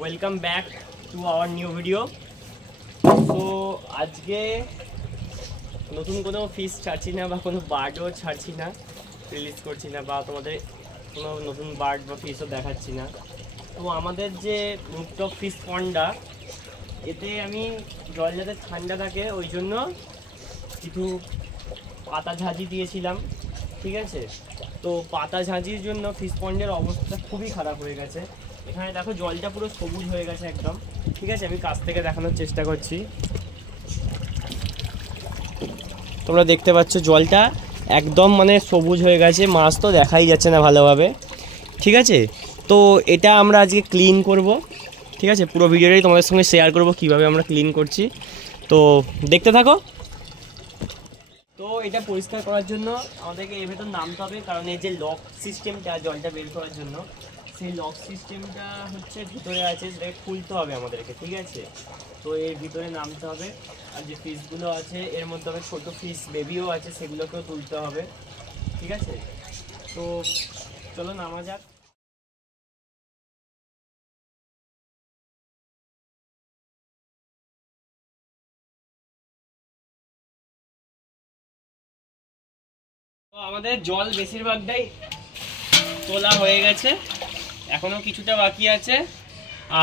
Welcome back to our new video. তো আজকে নতুন কোনো ফিশ ছাড়ছি না বা কোনো বার্ডও ছাড়ছি না, রিলিজ করছি না বা তোমাদের কোনো নতুন বার্ড বা ফিশও দেখাচ্ছি না। তো আমাদের যে রুফটপ ফিশ পন্ডটা, এতে আমি জল যাতে ঠান্ডা থাকে ওই জন্য কিছু পাতা ঝাঁঝি দিয়েছিলাম, ঠিক আছে। তো পাতা ঝাঁঝির জন্য ফিশ পন্ডের অবস্থা খুবই খারাপ হয়ে গেছে। এখানে দেখো জলটা পুরো সবুজ হয়ে গেছে একদম, ঠিক আছে। আমি কাছ থেকে দেখানোর চেষ্টা করছি, তোমরা দেখতে পাচ্ছ জলটা একদম মানে সবুজ হয়ে গেছে, মাছ তো দেখাই যাচ্ছে না ভালোভাবে, ঠিক আছে। তো এটা আমরা আজকে ক্লিন করব, ঠিক আছে। পুরো ভিডিওটাই তোমাদের সঙ্গে শেয়ার করব কীভাবে আমরা ক্লিন করছি, তো দেখতে থাকো। তো এটা পরিষ্কার করার জন্য আমাদেরকে এর ভেতর নামতে হবে, কারণ এই যে লক সিস্টেমটা জলটা বের করার জন্য, সেই লক সিস্টেমটা হচ্ছে ভিতরে আছে, সেটাকে খুলতে হবে আমাদেরকে, ঠিক আছে। তো এর ভিতরে নামতে হবে, আর যে ফিশগুলো আছে এর মধ্যে হবে ছোটো ফিশ বেবিও আছে, সেগুলোকেও তুলতে হবে, ঠিক আছে। তো চলো নামা যাক। তো আমাদের জল বেশিরভাগটাই তোলা হয়ে গেছে, এখনো কিছুটা বাকি আছে,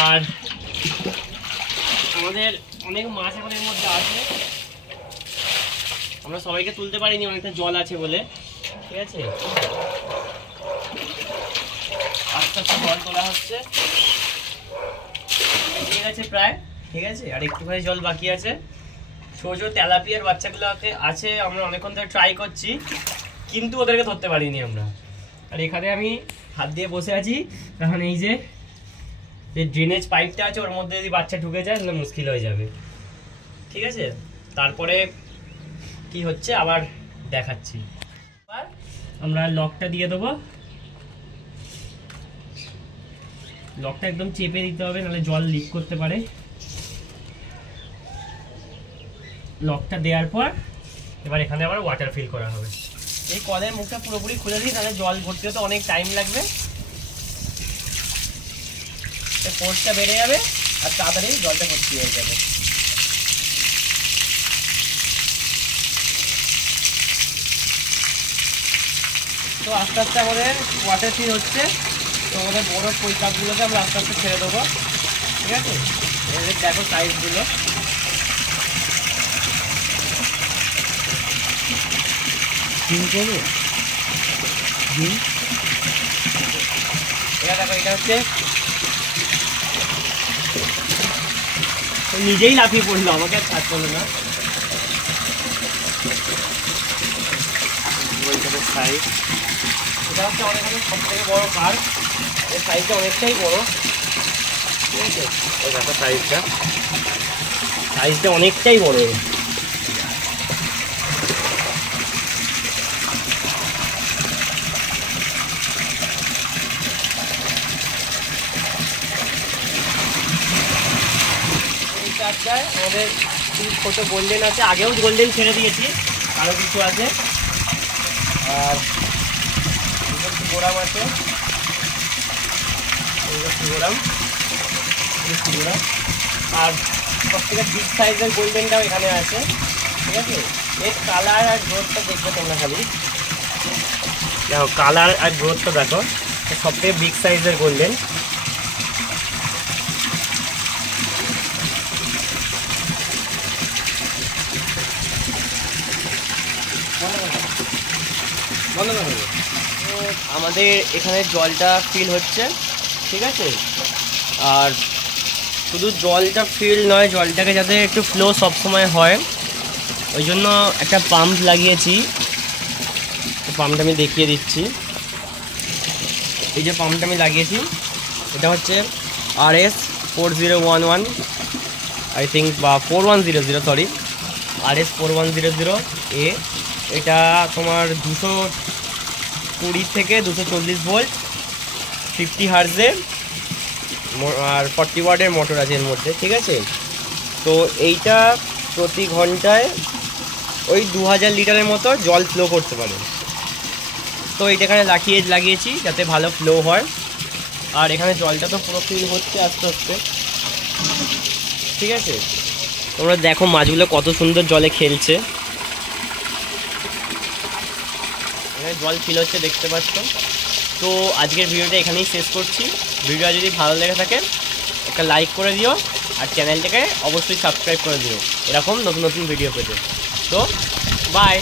আর আমাদের অনেক মাছ এখন এর মধ্যে আছে। আমরা সবাইকে তুলতে পারিনি, অনেকটা জল আছে বলে, ঠিক আছে। আস্তে আস্তে জল তোলা হচ্ছে, ঠিক আছে প্রায়, ঠিক আছে। আর একটুখানি জল বাকি আছে। ছোট ছোট তেলাপিয়ার বাচ্চাগুলো আছে, আমরা অনেকক্ষণ ধরে ট্রাই করছি কিন্তু ওদেরকে ধরতে পারিনি আমরা। আর এখানে আমি হাত দিয়ে বসে আছি, কারণ এই যে ড্রেনেজ পাইপটা আছে ওর মধ্যে যদি বাচ্চা ঢুকে যায় তাহলে মুশকিল হয়ে যাবে, ঠিক আছে। তারপরে কি হচ্ছে আবার দেখাচ্ছি। আমরা লকটা দিয়ে দেবো, লকটা একদম চেপে দিতে হবে, নাহলে জল লিক করতে পারে। লকটা দেওয়ার পর এবার এখানে আবার ওয়াটার ফিল করা হবে। এই কলের মুখটা পুরোপুরি খুলে দিই, তাহলে জল ভর্তি হতে অনেক টাইম লাগবে, ফোর্সটা বেড়ে যাবে আর তাড়াতাড়ি জলটা ভর্তি হয়ে যাবে। তো আস্তে আস্তে আমাদের ওয়াটার ফিল হচ্ছে। তো আমাদের বড় কই কাপগুলোকে আমরা আস্তে আস্তে ছেড়ে দেবো, ঠিক আছে। এদের দেখো সাইজগুলো, এটা দেখো, এটা হচ্ছে নিজেই লাফিয়ে পড়লো, আমাকে আর ছাড় করলো না। সাইজ এটা হচ্ছে অনেক সব থেকে বড় কার, এর সাইজটা অনেকটাই বড়, ঠিক আছে। এই দেখো সাইজটা অনেকটাই বড়। আমাদের ছোট গোল্ডেন আছে, আগেও গোল্ডেন ছেড়ে দিয়েছি, আরও কিছু আছে। আর গোরাম আছে, গোরাম, আর সব থেকে বিগ সাইজের গোল্ডেনটাও এখানে আছে, ঠিক আছে। এর কালার আর গ্রোথটা দেখবে তোমরা, খালি দেখো কালার আর গ্রোথটা দেখো, সব থেকে বিগ সাইজের গোল্ডেন। আমাদের এখানে জলটা ফিল হচ্ছে, ঠিক আছে। আর শুধু জলটা ফিল নয়, জলটাকে যাতে একটু ফ্লো সবসময় হয় ওই জন্য একটা পাম্প লাগিয়েছি। পাম্পটা আমি দেখিয়ে দিচ্ছি, এই যে পাম্পটা আমি লাগিয়েছি, এটা হচ্ছে RS 4011 আই থিঙ্ক, বা 4100, সরি, RS 4100A। এটা তোমার 220 থেকে 240 ভোল্ট, 50 হার্জের আর 40 ওয়াটের মোটর আছে এর মধ্যে, ঠিক আছে। তো এইটা প্রতি ঘন্টায় ওই 2000 লিটারের মতো জল ফ্লো করতে পারে। তো এইটা এখানে লাগিয়েছি যাতে ভালো ফ্লো হয়, আর এখানে জলটা তো পুরো ফিল হচ্ছে আস্তে আস্তে, ঠিক আছে। তোমরা দেখো মাছগুলো কত সুন্দর জলে খেলছে, এখানে জল ফিল হচ্ছে দেখতে পাচ্ছ। তো আজকের ভিডিওটা এখানেই শেষ করছি। ভিডিওটা যদি ভালো লেগে থাকে একটা লাইক করে দিও, আর চ্যানেলটাকে অবশ্যই সাবস্ক্রাইব করে দিও এরকম নতুন নতুন ভিডিও পেতে। তো বাই।